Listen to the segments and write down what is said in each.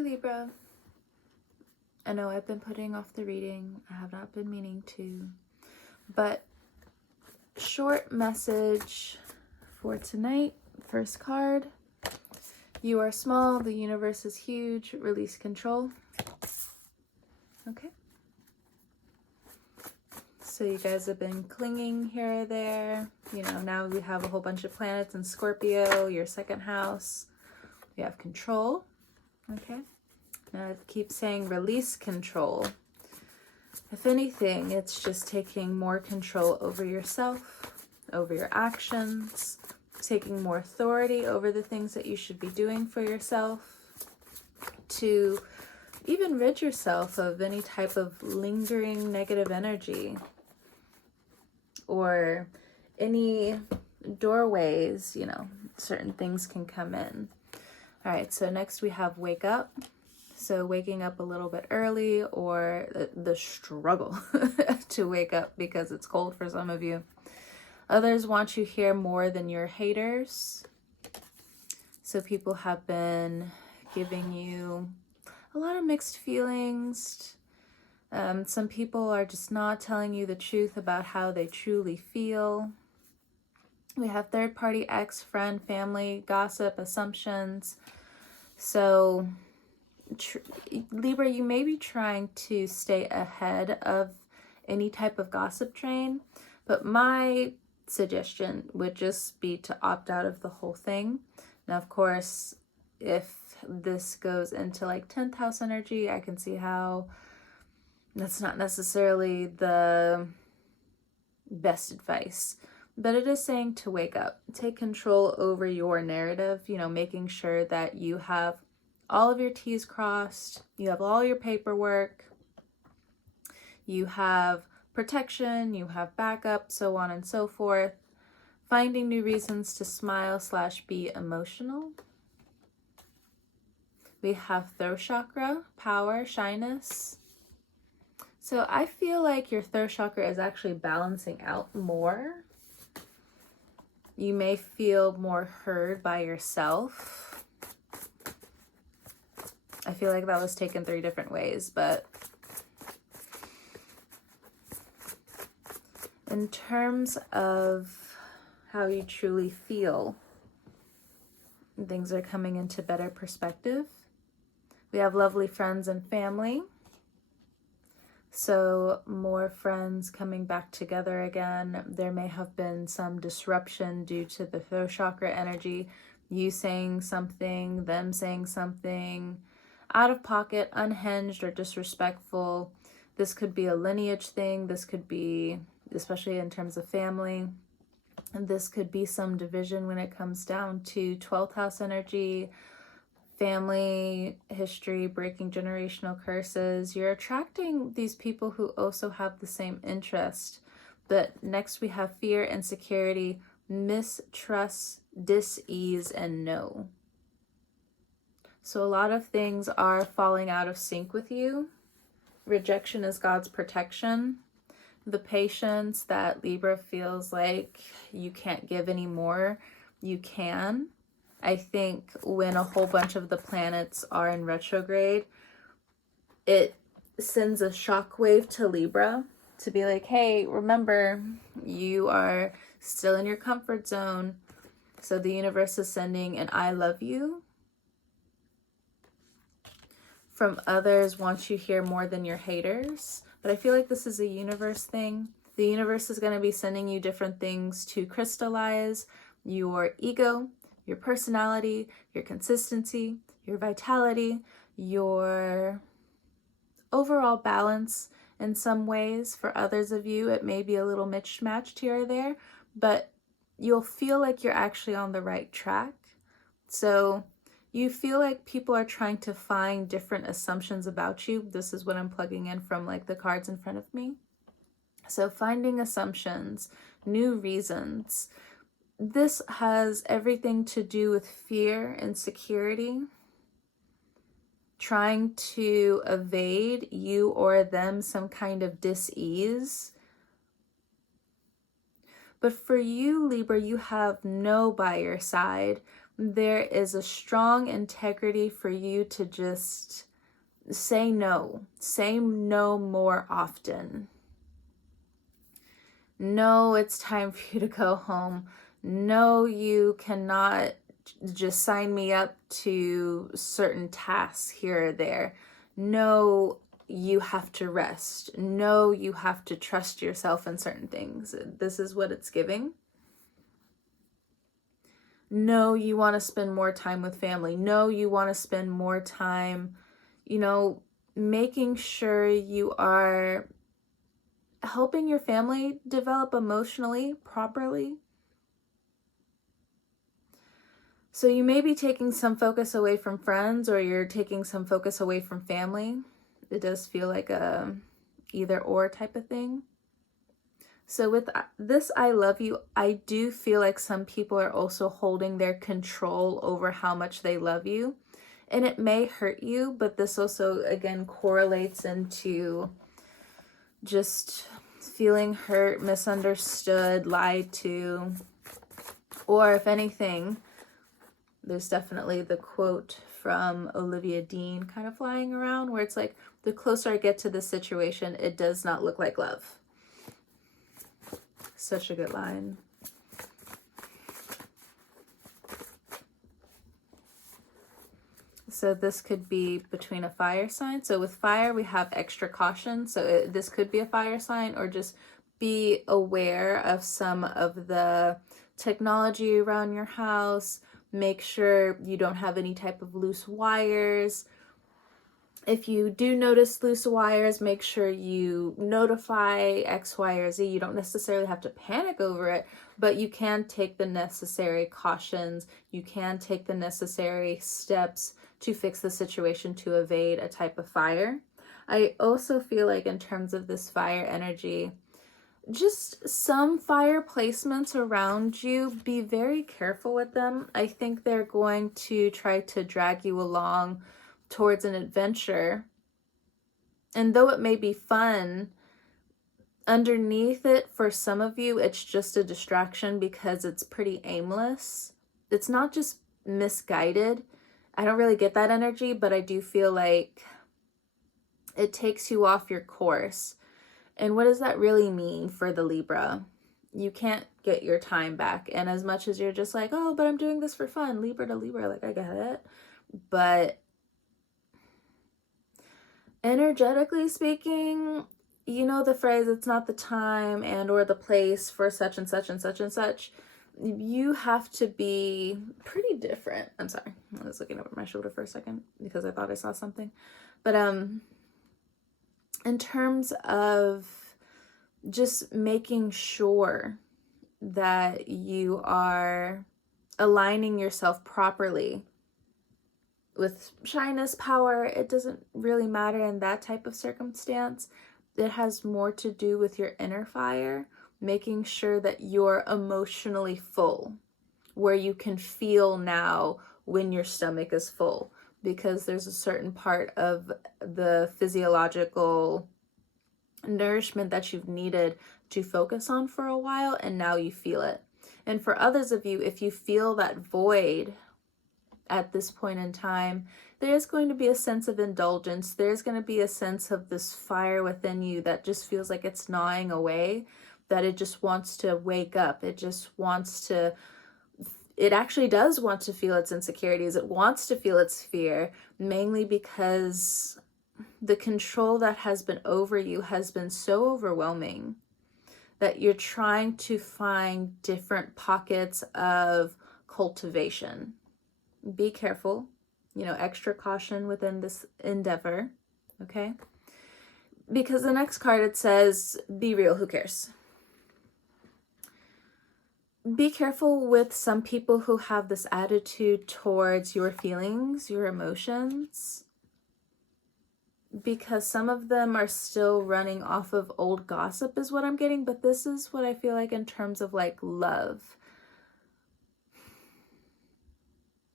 Hey Libra, I know I've been putting off the reading. I have not been meaning to, but short message for tonight. First card. You are small, the universe is huge. Release control. Okay. So you guys have been clinging here or there. You know, now we have a whole bunch of planets in Scorpio, your second house. We have control. Okay. Now I keep saying release control. If anything, it's just taking more control over yourself, over your actions, taking more authority over the things that you should be doing for yourself, to even rid yourself of any type of lingering negative energy or any doorways, you know, certain things can come in. All right, so next we have wake up. So waking up a little bit early, or the struggle to wake up because it's cold for some of you. Others want you here more than your haters. So people have been giving you a lot of mixed feelings. Some people are just not telling you the truth about how they truly feel. We have third party, ex, friend, family, gossip, assumptions. So Libra, you may be trying to stay ahead of any type of gossip train, but my suggestion would just be to opt out of the whole thing. Now, of course, if this goes into like 10th house energy, I can see how that's not necessarily the best advice, but it is saying to wake up, take control over your narrative, you know, making sure that you have all of your T's crossed, you have all your paperwork, you have protection, you have backup, so on and so forth. Finding new reasons to smile / be emotional. We have throat chakra, power, shyness. So I feel like your throat chakra is actually balancing out more. You may feel more heard by yourself. I feel like that was taken 3 different ways, but in terms of how you truly feel, things are coming into better perspective. We have lovely friends and family. So more friends coming back together again. There may have been some disruption due to the throat chakra energy. You saying something, them saying something, out of pocket, unhinged, or disrespectful. This could be a lineage thing. This could be, especially in terms of family, and this could be some division when it comes down to 12th house energy, family history, breaking generational curses. You're attracting these people who also have the same interest. But next we have fear, insecurity, mistrust, dis-ease, and no. So a lot of things are falling out of sync with you. Rejection is God's protection. The patience that Libra feels like you can't give anymore, you can. I think when a whole bunch of the planets are in retrograde, it sends a shockwave to Libra to be like, hey, remember, you are still in your comfort zone. So the universe is sending an I love you. From others want you here more than your haters. But I feel like this is a universe thing. The universe is going to be sending you different things to crystallize your ego, your personality, your consistency, your vitality, your overall balance in some ways. For others of you, it may be a little mismatched here or there, but you'll feel like you're actually on the right track. So you feel like people are trying to find different assumptions about you. This is what I'm plugging in from like the cards in front of me. So finding assumptions, new reasons. This has everything to do with fear, insecurity, trying to evade you or them some kind of dis-ease. But for you, Libra, you have no by your side. there is a strong integrity for you to just say no. Say no more often. No, it's time for you to go home. No, you cannot just sign me up to certain tasks here or there. No, you have to rest. No, you have to trust yourself in certain things. This is what it's giving. No, you want to spend more time with family. No, you want to spend more time, making sure you are helping your family develop emotionally properly. So you may be taking some focus away from friends, or you're taking some focus away from family. It does feel like a either or type of thing. So with this I love you, I do feel like some people are also holding their control over how much they love you. And it may hurt you, but this also, again, correlates into just feeling hurt, misunderstood, lied to, or if anything, there's definitely the quote from Olivia Dean kind of flying around where it's like, the closer I get to this situation, it does not look like love. Such a good line. So this could be between a fire sign. So with fire, we have extra caution. So this could be a fire sign, or just be aware of some of the technology around your house. Make sure you don't have any type of loose wires. If you do notice loose wires, make sure you notify X, Y, or Z. You don't necessarily have to panic over it, but you can take the necessary cautions. You can take the necessary steps to fix the situation to evade a type of fire. I also feel like in terms of this fire energy, just some fire placements around you, be very careful with them. I think they're going to try to drag you along towards an adventure. And though it may be fun, underneath it, for some of you, it's just a distraction because it's pretty aimless. It's not just misguided. I don't really get that energy, but I do feel like it takes you off your course. And what does that really mean for the Libra? You can't get your time back. And as much as you're just like, oh, but I'm doing this for fun, Libra to Libra, like I get it. But energetically speaking, you know the phrase, it's not the time and or the place for such and such and such and such. You have to be pretty different. I'm sorry, I was looking over my shoulder for a second because I thought I saw something. But in terms of just making sure that you are aligning yourself properly with shyness, power, it doesn't really matter in that type of circumstance. It has more to do with your inner fire, making sure that you're emotionally full, where you can feel now when your stomach is full, because there's a certain part of the physiological nourishment that you've needed to focus on for a while, and now you feel it. And for others of you, if you feel that void at this point in time, there's going to be a sense of indulgence. There's going to be a sense of this fire within you that just feels like it's gnawing away, that it just wants to wake up. It just wants to, it actually does want to feel its insecurities. It wants to feel its fear, mainly because the control that has been over you has been so overwhelming that you're trying to find different pockets of cultivation. Be careful, extra caution within this endeavor, okay? Because the next card, it says, be real, who cares? Be careful with some people who have this attitude towards your feelings, your emotions, because some of them are still running off of old gossip is what I'm getting, but this is what I feel like in terms of like love.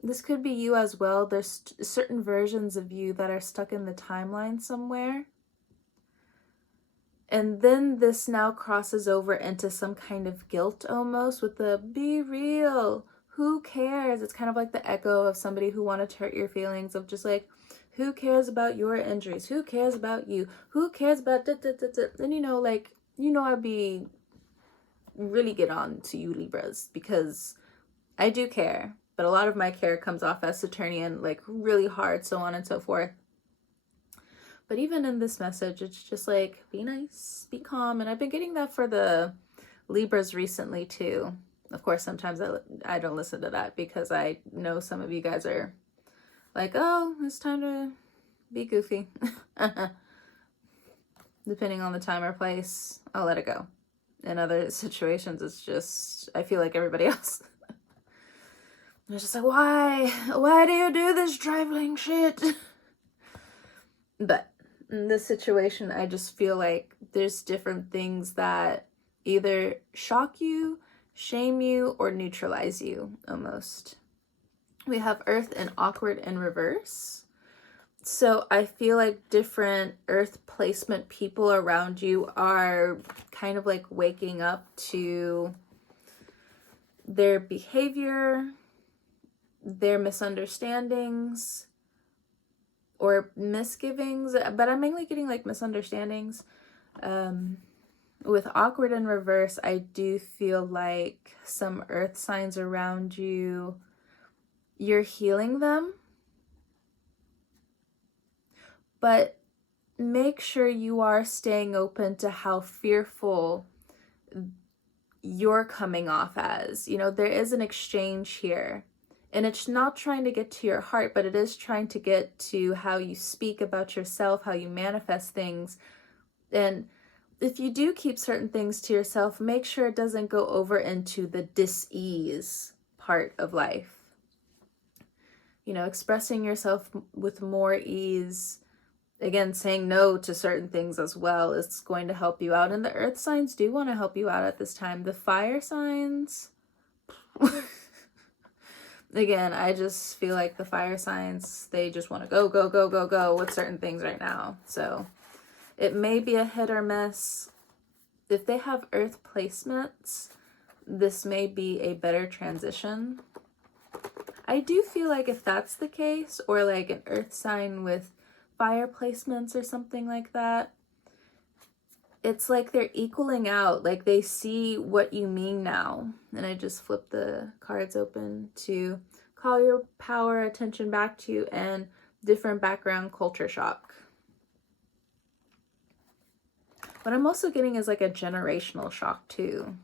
This could be you as well. There's certain versions of you that are stuck in the timeline somewhere. And then this now crosses over into some kind of guilt almost with the be real, who cares? It's kind of like the echo of somebody who wanted to hurt your feelings, of just like, who cares about your injuries? Who cares about you? Who cares about And you know, like, you know, I'd be really get on to you Libras, because I do care, but a lot of my care comes off as Saturnian, like really hard, so on and so forth. But even in this message, it's just like, be nice, be calm. And I've been getting that for the Libras recently too. Of course, sometimes I don't listen to that, because I know some of you guys are like, oh, it's time to be goofy. Depending on the time or place, I'll let it go. In other situations, it's just, I feel like everybody else. It's just like, why do you do this trifling shit? But in this situation, I just feel like there's different things that either shock you, shame you, or neutralize you almost. We have Earth and awkward in reverse. So I feel like different Earth placement people around you are kind of like waking up to their behavior, their misunderstandings, or misgivings, but I'm mainly getting like misunderstandings. With awkward in reverse, I do feel like some Earth signs around you, you're healing them, but make sure you are staying open to how fearful you're coming off as. You know, there is an exchange here, and it's not trying to get to your heart, but it is trying to get to how you speak about yourself, how you manifest things. And if you do keep certain things to yourself, make sure it doesn't go over into the dis-ease part of life. You know, expressing yourself with more ease, again, saying no to certain things as well is going to help you out. And the Earth signs do want to help you out at this time. The fire signs, again, I just feel like the fire signs, they just want to go, go, go, go, go with certain things right now. So it may be a hit or miss. If they have Earth placements, this may be a better transition. I do feel like if that's the case, or like an Earth sign with fire placements or something like that, it's like they're equaling out, like they see what you mean now. And I just flipped the cards open to call your power attention back to you, and different background culture shock. What I'm also getting is like a generational shock too,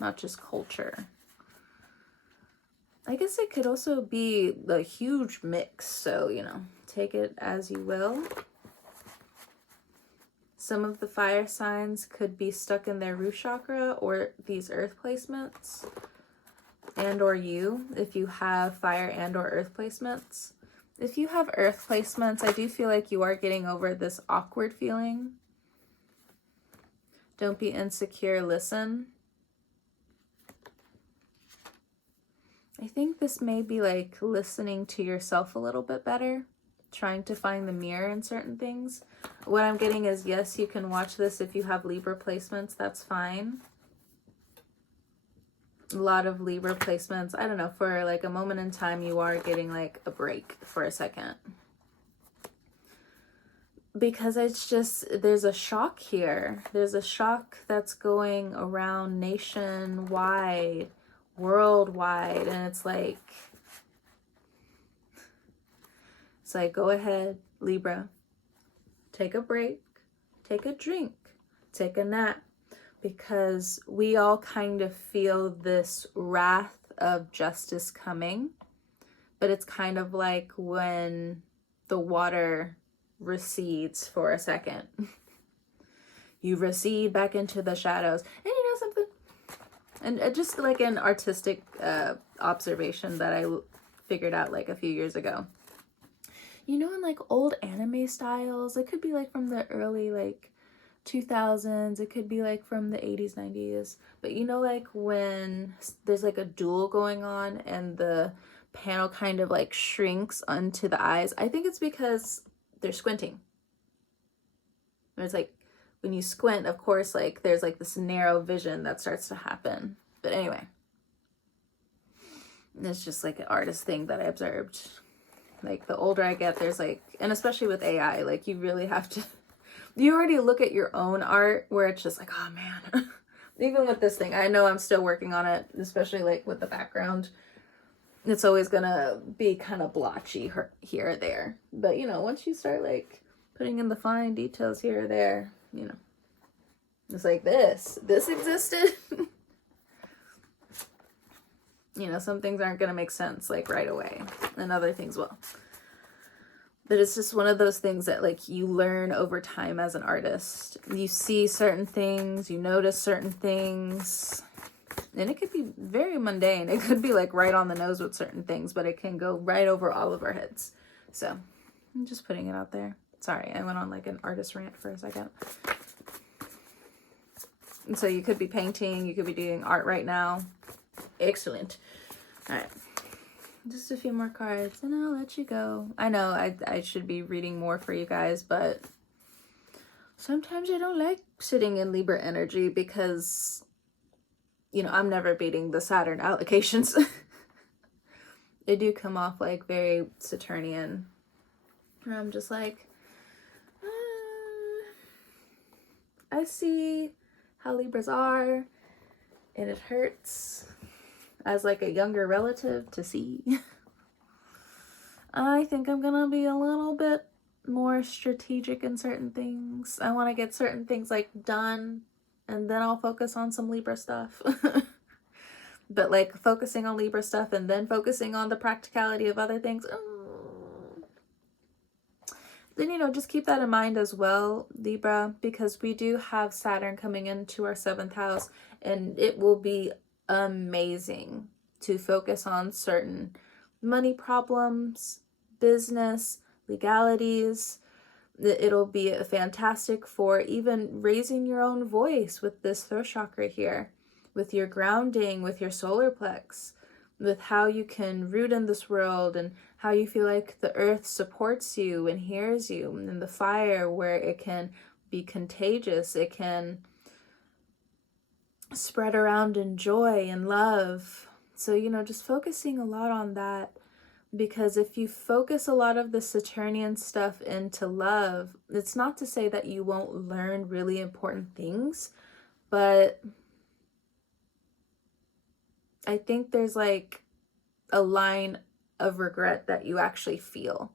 not just culture. I guess it could also be the huge mix, so, you know, take it as you will. Some of the fire signs could be stuck in their root chakra, or these Earth placements, and or you, if you have fire and or Earth placements. If you have Earth placements, I do feel like you are getting over this awkward feeling. Don't be insecure, listen. I think this may be like listening to yourself a little bit better, trying to find the mirror in certain things. What I'm getting is, yes, you can watch this if you have Libra placements, that's fine. A lot of Libra placements, I don't know, for like a moment in time, you are getting like a break for a second. Because it's just, there's a shock here. There's a shock that's going around nationwide, worldwide, and it's like, go ahead, Libra, take a break, take a drink, take a nap, because we all kind of feel this wrath of justice coming. But it's kind of like when the water recedes for a second. You recede back into the shadows. And you know something? And just like an artistic observation that I figured out like a few years ago. You know, in like old anime styles, it could be like from the early like 2000s, it could be like from the 80s, 90s. But you know, like when there's like a duel going on and the panel kind of like shrinks onto the eyes. I think it's because they're squinting. It's like when you squint, of course, like there's like this narrow vision that starts to happen. But anyway, It's just like an artist thing that I observed. Like the older I get, there's like, and especially with AI, like you really have to, you already look at your own art where it's just like, oh man. Even with this thing, I know I'm still working on it, especially like with the background. It's always gonna be kind of blotchy here or there. But you know, once you start like putting in the fine details here or there, you know, it's like this existed. You know, some things aren't gonna make sense like right away, and other things will. But it's just one of those things that like you learn over time as an artist. You see certain things, you notice certain things, and it could be very mundane. It could be like right on the nose with certain things, but it can go right over all of our heads. So I'm just putting it out there. Sorry, I went on like an artist rant for a second. And so you could be painting, you could be doing art right now. Excellent. All right. Just a few more cards and I'll let you go. I know I should be reading more for you guys, but sometimes I don't like sitting in Libra energy because, you know, I'm never beating the Saturn allocations. They do come off like very Saturnian. And I'm just like, I see how Libras are, and it hurts as like a younger relative to see. I think I'm gonna be a little bit more strategic in certain things. I want to get certain things like done, and then I'll focus on some Libra stuff. But like focusing on Libra stuff and then focusing on the practicality of other things, then, you know, just keep that in mind as well, Libra, because we do have Saturn coming into our 7th house, and it will be amazing to focus on certain money problems, business, legalities. It'll be fantastic for even raising your own voice with this throat chakra here, with your grounding, with your solar plex, with how you can root in this world and how you feel like the earth supports you and hears you, and the fire where it can be contagious, it can spread around in joy and love. So, you know, just focusing a lot on that, because if you focus a lot of the Saturnian stuff into love, it's not to say that you won't learn really important things, but I think there's like a line of regret that you actually feel.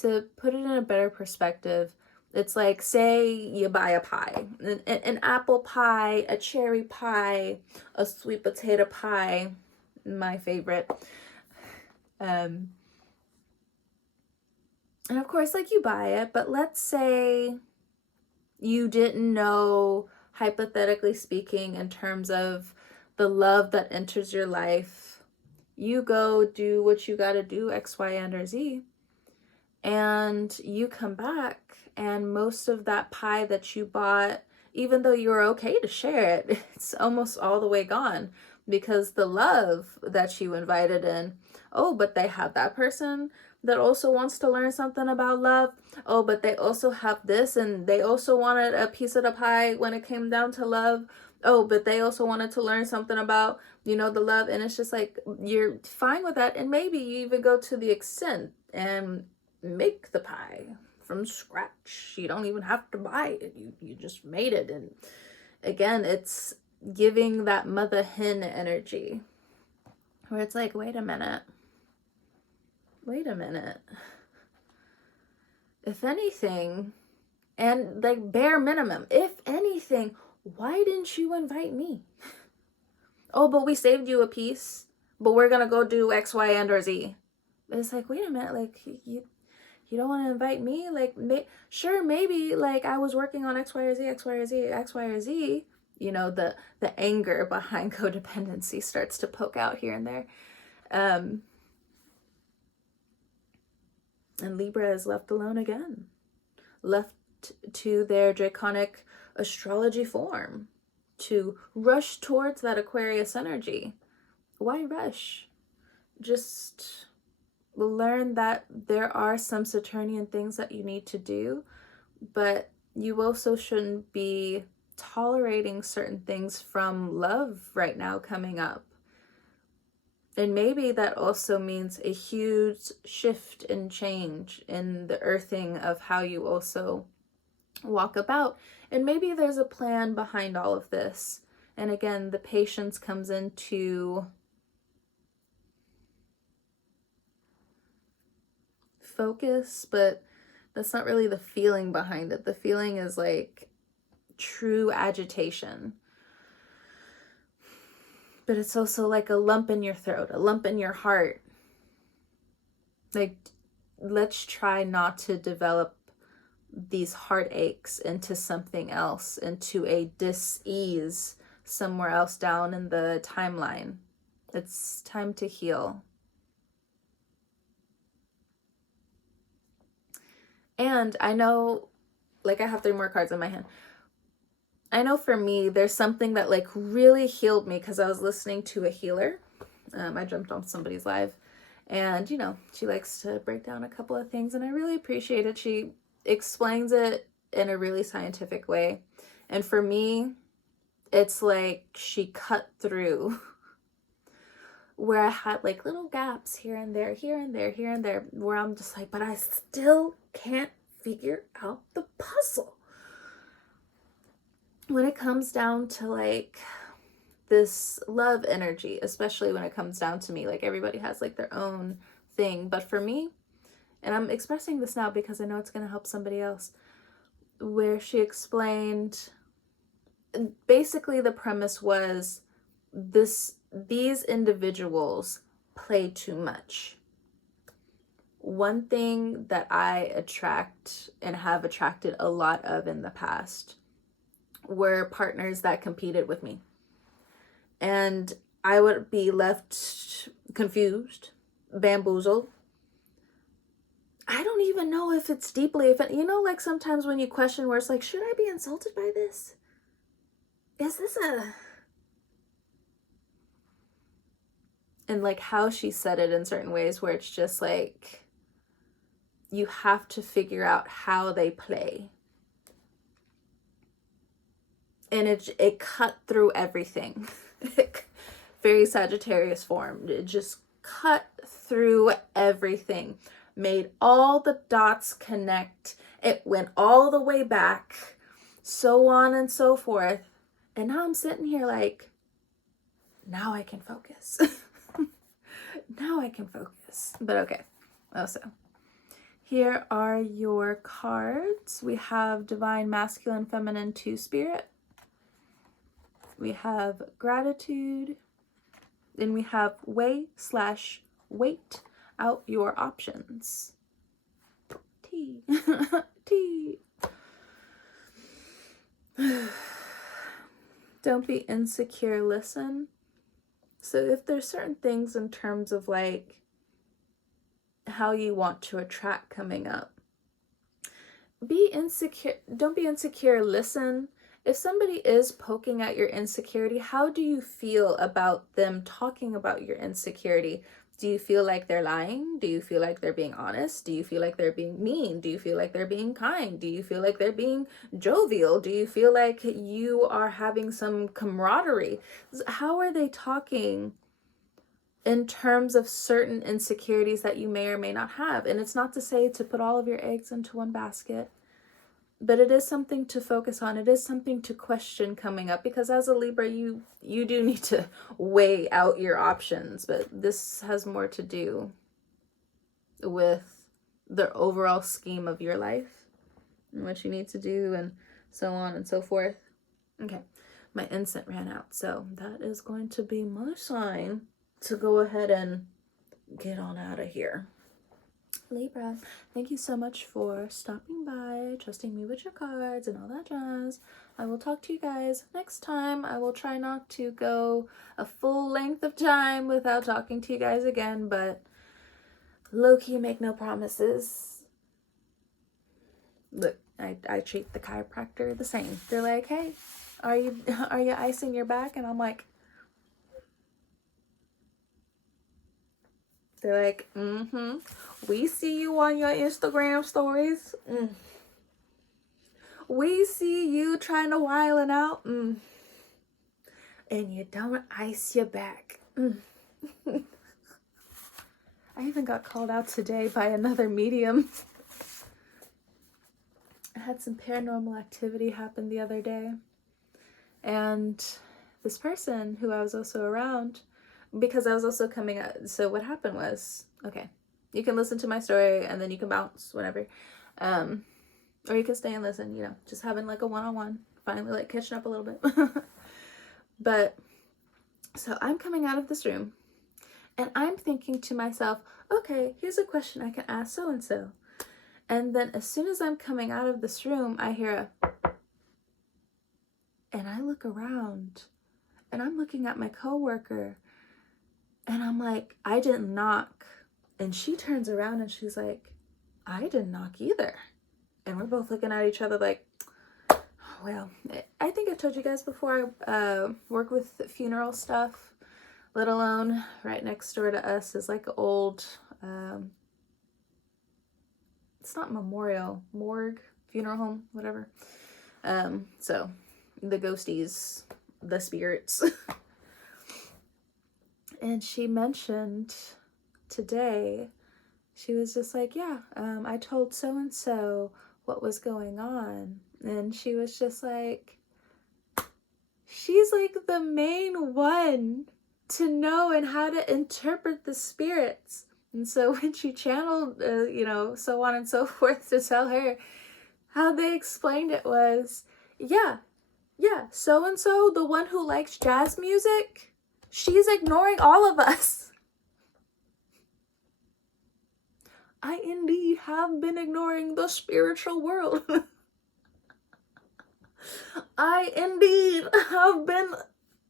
To put it in a better perspective, it's like, say you buy a pie, an apple pie, a cherry pie, a sweet potato pie, my favorite. And of course, like, you buy it, but let's say you didn't know, hypothetically speaking, in terms of the love that enters your life. You go do what you gotta do, X, Y, and or Z, and you come back, and most of that pie that you bought, even though you were okay to share it, it's almost all the way gone, because the love that you invited in, oh, but they have that person that also wants to learn something about love. Oh, but they also have this, and they also wanted a piece of the pie when it came down to love. Oh, but they also wanted to learn something about, you know, the love. And it's just like, you're fine with that. And maybe you even go to the extent and make the pie from scratch. You don't even have to buy it. You just made it. And again, it's giving that mother hen energy where it's like, wait a minute. If anything, and like bare minimum, if anything, why didn't you invite me? Oh, but we saved you a piece, but we're gonna go do X, Y, and or Z. But it's like, wait a minute, like, you don't want to invite me? Like, sure, maybe, like, I was working on X, Y, or Z, X, Y, or Z, X, Y, or Z. You know, the anger behind codependency starts to poke out here and there. And Libra is left alone again. Left to their draconic astrology form, to rush towards that Aquarius energy. Why rush? Just learn that there are some Saturnian things that you need to do, but you also shouldn't be tolerating certain things from love right now coming up. And maybe that also means a huge shift and change in the earthing of how you also walk about. And maybe there's a plan behind all of this. And again, the patience comes into focus, but that's not really the feeling behind it. The feeling is like true agitation. But it's also like a lump in your throat, a lump in your heart. Like, let's try not to develop these heartaches into something else, into a dis-ease somewhere else down in the timeline. It's time to heal. And I know, like, I have 3 more cards in my hand. I know for me, there's something that like really healed me because I was listening to a healer. I jumped on somebody's live, and you know, she likes to break down a couple of things, and I really appreciate it. She explains it in a really scientific way. And for me, it's like she cut through where I had like little gaps here and there, here and there, here and there, where I'm just like, but I still can't figure out the puzzle. When it comes down to like this love energy, especially when it comes down to me, like everybody has like their own thing. But for me, and I'm expressing this now because I know it's going to help somebody else, where she explained, basically the premise was these individuals play too much. One thing that I attract and have attracted a lot of in the past were partners that competed with me. And I would be left confused, bamboozled. I don't even know if it's deeply, you know, like sometimes when you question where it's like, should I be insulted by this? Is this and like how she said it in certain ways where it's just like, you have to figure out how they play. And it cut through everything. Very Sagittarius form. It just cut through everything. Made all the dots connect. It went all the way back. So on and so forth. And now I'm sitting here like, now I can focus. Now I can focus. But okay. Also, here are your cards. We have Divine Masculine, Feminine, 2 Spirit. We have Gratitude. Then we have Weigh/Wait out your options. Tea. Tea. Don't be insecure, listen. So if there's certain things in terms of like how you want to attract coming up, be insecure. Don't be insecure, listen. If somebody is poking at your insecurity, how do you feel about them talking about your insecurity? Do you feel like they're lying? Do you feel like they're being honest? Do you feel like they're being mean? Do you feel like they're being kind? Do you feel like they're being jovial? Do you feel like you are having some camaraderie? How are they talking in terms of certain insecurities that you may or may not have? And it's not to say to put all of your eggs into one basket, but it is something to focus on. It is something to question coming up, because as a Libra, you do need to weigh out your options. But this has more to do with the overall scheme of your life and what you need to do and so on and so forth. Okay, my incense ran out, so that is going to be my sign to go ahead and get on out of here. Libra, thank you so much for stopping by, trusting me with your cards and all that jazz. I will talk to you guys next time. I will try not to go a full length of time without talking to you guys again, but low-key make no promises. Look, I treat the chiropractor the same. They're like, hey, are you icing your back? And I'm like, they're like, we see you on your Instagram stories. We see you trying to wildin' out. And you don't ice your back. I even got called out today by another medium. I had some paranormal activity happen the other day. And this person who I was also around, because I was also coming out, so what happened was, okay, you can listen to my story and then you can bounce whenever. Or you can stay and listen, you know, just having like a one-on-one, finally like catching up a little bit. But, so I'm coming out of this room and I'm thinking to myself, okay, here's a question I can ask so-and-so. And then as soon as I'm coming out of this room, I hear and I look around and I'm looking at my coworker and I'm like, I didn't knock. And she turns around and she's like, I didn't knock either. And we're both looking at each other like, well, I think I've told you guys before, I work with funeral stuff, let alone right next door to us is like an old, it's not memorial, morgue, funeral home, whatever. So the ghosties, the spirits. And she mentioned today, she was just like, yeah, I told so-and-so what was going on. And she was just like, she's like the main one to know and how to interpret the spirits. And so when she channeled, you know, so on and so forth to tell her, how they explained it was, yeah, so-and-so, the one who likes jazz music, she's ignoring all of us. I indeed have been ignoring the spiritual world. I indeed have been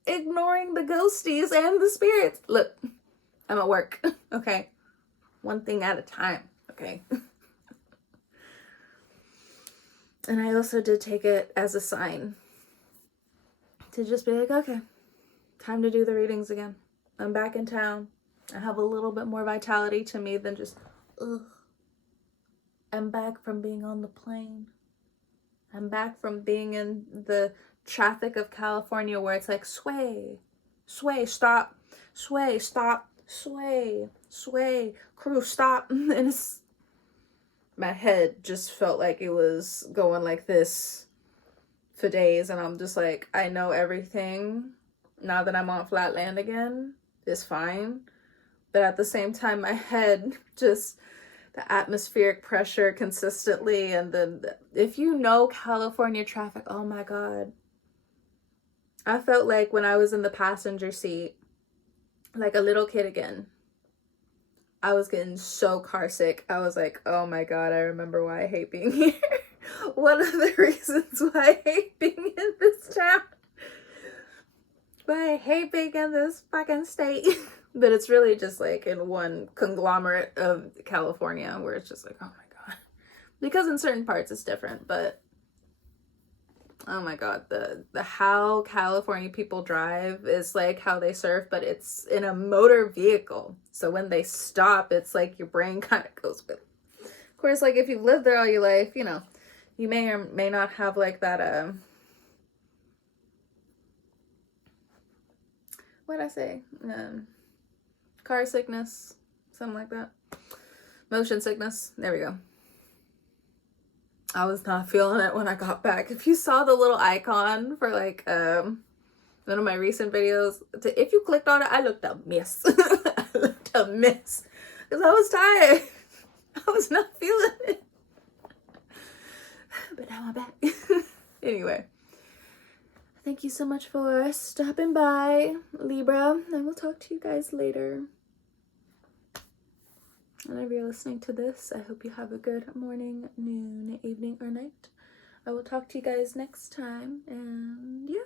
ignoring the ghosties and the spirits. Look, I'm at work, okay? One thing at a time, okay? And I also did take it as a sign to just be like, okay, time to do the readings again. I'm back in town. I have a little bit more vitality to me than just, ugh. I'm back from being on the plane. I'm back from being in the traffic of California where it's like sway, stop, sway, stop, sway, crew, stop. And it's, my head just felt like it was going like this for days. And I'm just like, I know everything now that I'm on flat land again is fine. But at the same time, my head just, the atmospheric pressure consistently, and then if you know California traffic, oh my god, I felt like when I was in the passenger seat like a little kid again. I was getting so car sick. I was like, oh my god, I remember why I hate being here. One of the reasons why I hate being in this town, why I hate being in this fucking state. But it's really just like in one conglomerate of California where it's just like, oh my god. Because in certain parts it's different, but oh my god, the how California people drive is like how they surf, but it's in a motor vehicle. So when they stop, it's like your brain kind of goes with. Of course, like if you've lived there all your life, you know, you may or may not have like that what'd I say? Car sickness, something like that. Motion sickness. There we go. I was not feeling it when I got back. If you saw the little icon for like one of my recent videos, if you clicked on it, I looked a mess. I looked a mess because I was tired. I was not feeling it. But now I'm back. Anyway, thank you so much for stopping by, Libra. I will talk to you guys later. Whenever you're listening to this, I hope you have a good morning, noon, evening, or night. I will talk to you guys next time, and yeah.